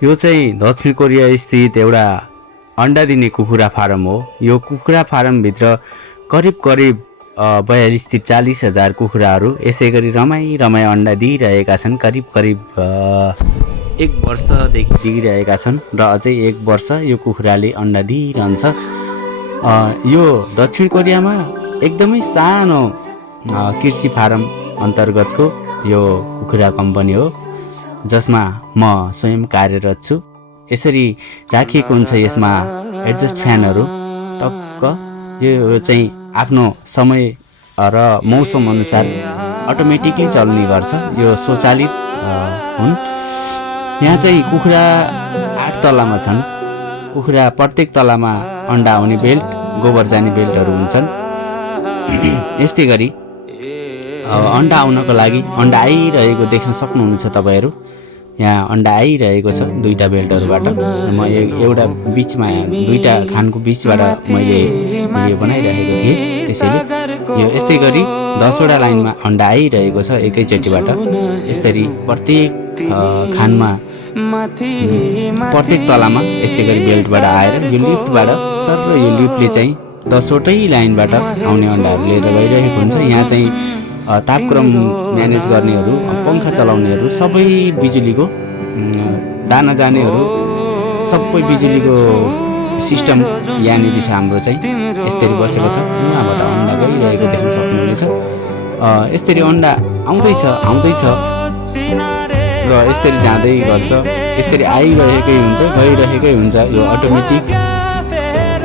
यो चाहिँ दक्षिण कोरिया स्थित एउटा अन्डा दिने कुखुरा फारम हो। यो कुखुरा फारमभित्र करिब 42-40 हजार कुखुराहरू यसै गरी रमाई अन्डा दिइरहेका छन्। करिब 1 वर्षदेखि दिइरहेका छन् र अझै 1 वर्ष यो कुखुराले अन्डा दिइरहन्छ। यो दक्षिण कोरियामा एकदमै सानो कृषि फारम अन्तर्गतको यो कुखुरा कम्पनी हो, जसमा म स्वयं कार्यरत छु। यसरी राखिएको हुन्छ यसमा एडजस्ट फ्यानहरू टक्क। यो चाहिँ आफ्नो समय र मौसम अनुसार अटोमेटिकली चल्ने गर्छ। यो स्वचालित हुन्। यहाँ चाहिँ कुखुरा 8 तलामा छन्। कुखुरा प्रत्येक तलामा अन्डा आउने बेल्ट, गोबर जाने बेल्टहरू हुन्छन्। यस्तै गरी अन्डा आउनको लागि अन्डा आइरहेको देख्न सक्नुहुन्छ तपाईँहरू। यहाँ अन्डा आइरहेको छ 2टा बेल्टहरूबाट। म एउटा बिचमा 2टा खानको बिचबाट मैले भिडियो बनाइरहेको थिएँ। त्यसैले यो यस्तै गरी 10वटा लाइनमा अन्डा आइरहेको छ एकैचोटिबाट। यसरी प्रत्येक खानमा प्रत्येक तलामा यस्तै गरी बेल्टबाट आएर यो लिफ्टबाट सर यो लिफ्टले चाहिँ 10वटै लाइनबाट आउने अन्डाहरू लिएर गइरहेको हुन्छ। यहाँ चाहिँ तापक्रम म्यानेज गर्नेहरू, पङ्खा चलाउनेहरू सबै बिजुलीको, दाना जानेहरू सबै बिजुलीको सिस्टम यहाँनिर छ। हाम्रो चाहिँ यसरी बसेको छ। उहाँबाट अन्डा गइरहेको देख्न सक्नुहुनेछ। यसरी अन्डा आउँदैछ र यसरी जाँदै गर्छ। यसरी आइरहेकै हुन्छ, गइरहेकै हुन्छ। यो अटोमेटिक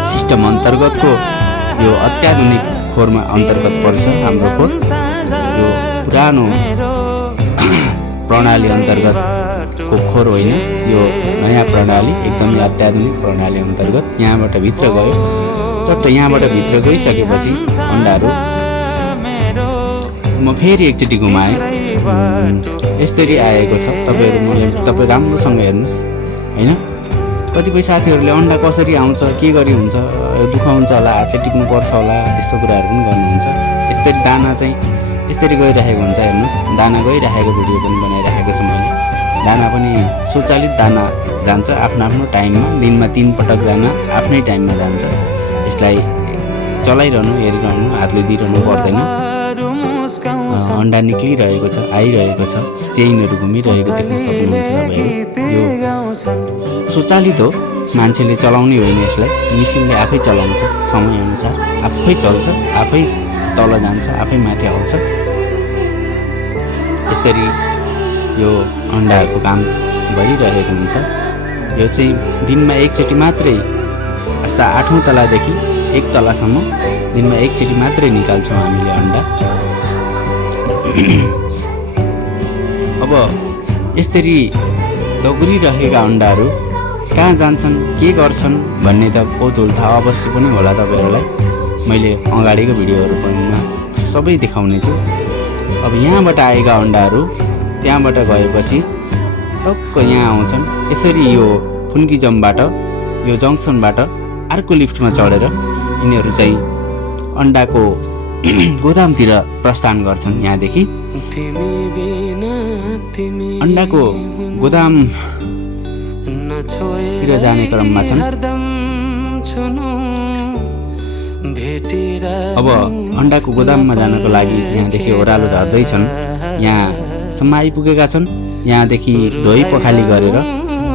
सिस्टम अन्तर्गतको यो अत्याधुनिक खोरमा अन्तर्गत पर्छ हाम्रो खोर। यो पुरानो प्रणाली अन्तर्गतको खोर होइन, यो नयाँ प्रणाली, एकदमै अत्याधुनिक प्रणाली अन्तर्गत। यहाँबाट भित्र गयो, चट्ट यहाँबाट भित्र गइसकेपछि अन्डाहरू म फेरि एकचोटि घुमाएँ। यसरी आएको छ। तपाईँ राम्रोसँग हेर्नुहोस् होइन। कतिपय साथीहरूले अन्डा कसरी आउँछ, के गरी हुन्छ, दुःख हुन्छ होला, हातले टिप्नु पर्छ होला, यस्तो कुराहरू पनि गर्नुहुन्छ। यसरी दाना चाहिँ यसरी गइरहेको हुन्छ। हेर्नुहोस्, दाना गइरहेको भिडियो पनि बनाइरहेको छु मैले। दाना पनि स्वचालित दाना जान्छ आफ्नो टाइममा। दिनमा 3 पटक दाना आफ्नै टाइममा जान्छ। यसलाई चलाइरहनु, हेरिरहनु, हातले दिइरहनु पर्दैन। अन्डा निक्लिरहेको छ, आइरहेको छ, चेनहरू घुमिरहेको देख्न सक्नुहुन्छ तपाईँहरू। यो स्वचालित हो, मान्छेले चलाउने होइन यसलाई। मेसिनले आफै चलाउँछ, समयअनुसार आफै चल्छ, आफै तल जान्छ, आफै माथि आउँछ। यसरी यो अन्डाहरूको काम भइरहेको हुन्छ। यो चाहिँ दिनमा एकचोटि मात्रै 8औँ तलादेखि 1 तलासम्म दिनमा एकचोटि मात्रै निकाल्छौँ हामीले अन्डा। अब यसरी दगुरिरहेका अन्डाहरू कहाँ जान्छन्, के गर्छन् भन्ने त कौतूहल थाहा अवश्य पनि होला तपाईँहरूलाई। मैले अगाडिको भिडियोहरूमा सबै देखाउने छु। अब यहाँबाट आएका अन्डाहरू त्यहाँबाट गएपछि टक्क यहाँ आउँछन्। यसरी यो फुन्की जमबाट, यो जङ्सनबाट अर्को लिफ्टमा चढेर यिनीहरू चाहिँ अन्डाको गोदामतिर प्रस्थान गर्छन्। यहाँदेखि अन्डाको गोदामतिर जाने क्रममा छन्। अब अन्डाको गोदाममा जानको लागि यहाँदेखि ओह्रालो झर्दैछन्। यहाँसम्म आइपुगेका छन्। यहाँदेखि धोइ पखाली गरेर,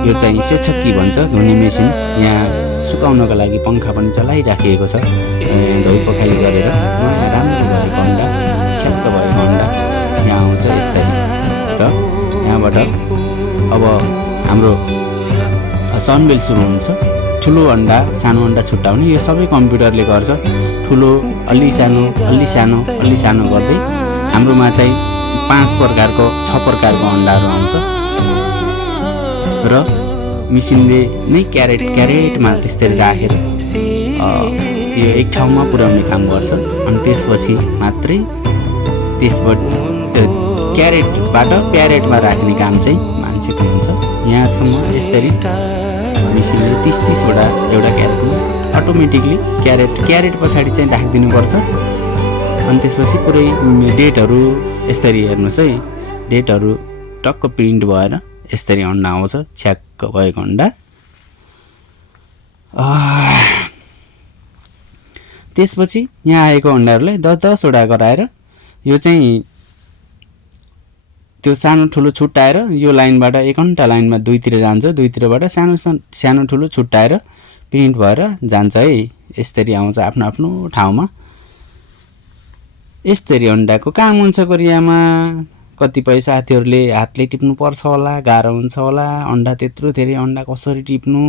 यो चाहिँ सेछक्की भन्छ, धुने मेसिन, यहाँ सुकाउनको लागि पङ्खा पनि चलाइराखिएको छ। धोइ पखाली गरेर राम्रो भएको अन्डा, छ्याक्क भएको अन्डा यहाँ आउँछ यसरी। र यहाँबाट अब हाम्रो सनबेल सुरु हुन्छ। ठुलो अन्डा, सानो अन्डा छुट्याउने यो सबै कम्प्युटरले गर्छ। ठुलो, अलि सानो गर्दै हाम्रोमा चाहिँ 5 प्रकारको 6 प्रकारको अन्डाहरू आउँछ र मेसिनले नै क्यारेटमा त्यसरी राखेर यो एक ठाउँमा पुर्याउने काम गर्छ। अनि त्यसपछि मात्रै त्यसबाट क्यारेटबाट प्यारेटमा राख्ने काम चाहिँ मान्छेको हुन्छ। यहाँसम्म यसरी मेसिनले 30-30वटा एउटा क्यारेटमा अटोमेटिकली क्यारेट पछाडि चाहिँ राखिदिनुपर्छ। अनि त्यसपछि पुरै डेटहरू यसरी हेर्नुहोस् है, डेटहरू टक्क प्रिन्ट भएर यसरी अन्डा आउँछ, छ्याक्क भएको अन्डा। त्यसपछि यहाँ आएको अन्डाहरूलाई 10 वटा गराएर यो चाहिँ त्यो सानो ठुलो छुट्टाएर यो लाइनबाट एक घण्टा लाइनमा दुईतिर जान्छ, दुईतिरबाट सानो सानो ठुलो छुट्टाएर प्रिन्ट भएर जान्छ है। यसरी आउँछ आफ्नो आफ्नो ठाउँमा। यसरी अन्डाको काम हुन्छ कोरियामा। कतिपय साथीहरूले हातले टिप्नु पर्छ होला, गाह्रो हुन्छ होला, अन्डा त्यत्रो धेरै अन्डा कसरी टिप्नु